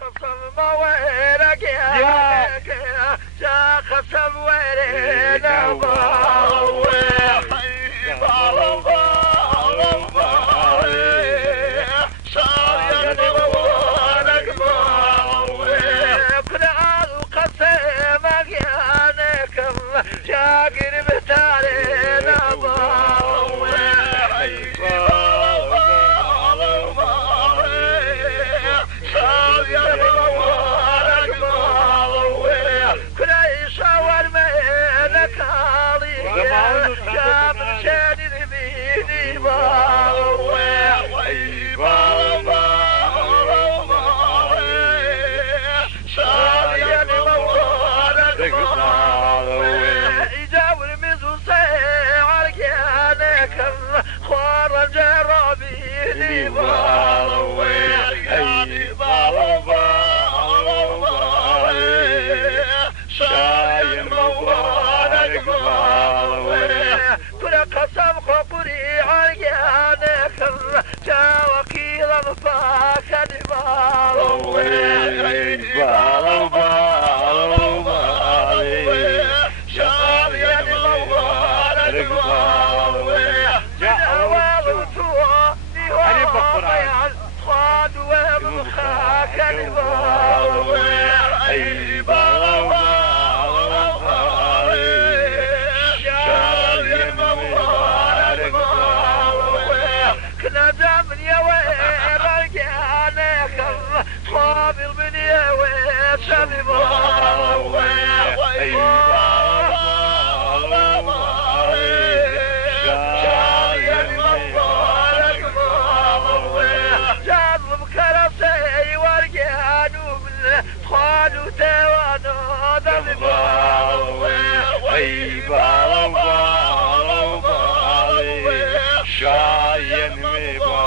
قسم ما وينك يا قسم وينك شاقر بتارينا خوار جرابي شاير موالك كل قسم خطري عرقانك جا وكيلا فاك خاد ومخاك كنا دامن يا وين رجعانك صابر من يا وين شبيب خالو توانو دلباو شاين مبارك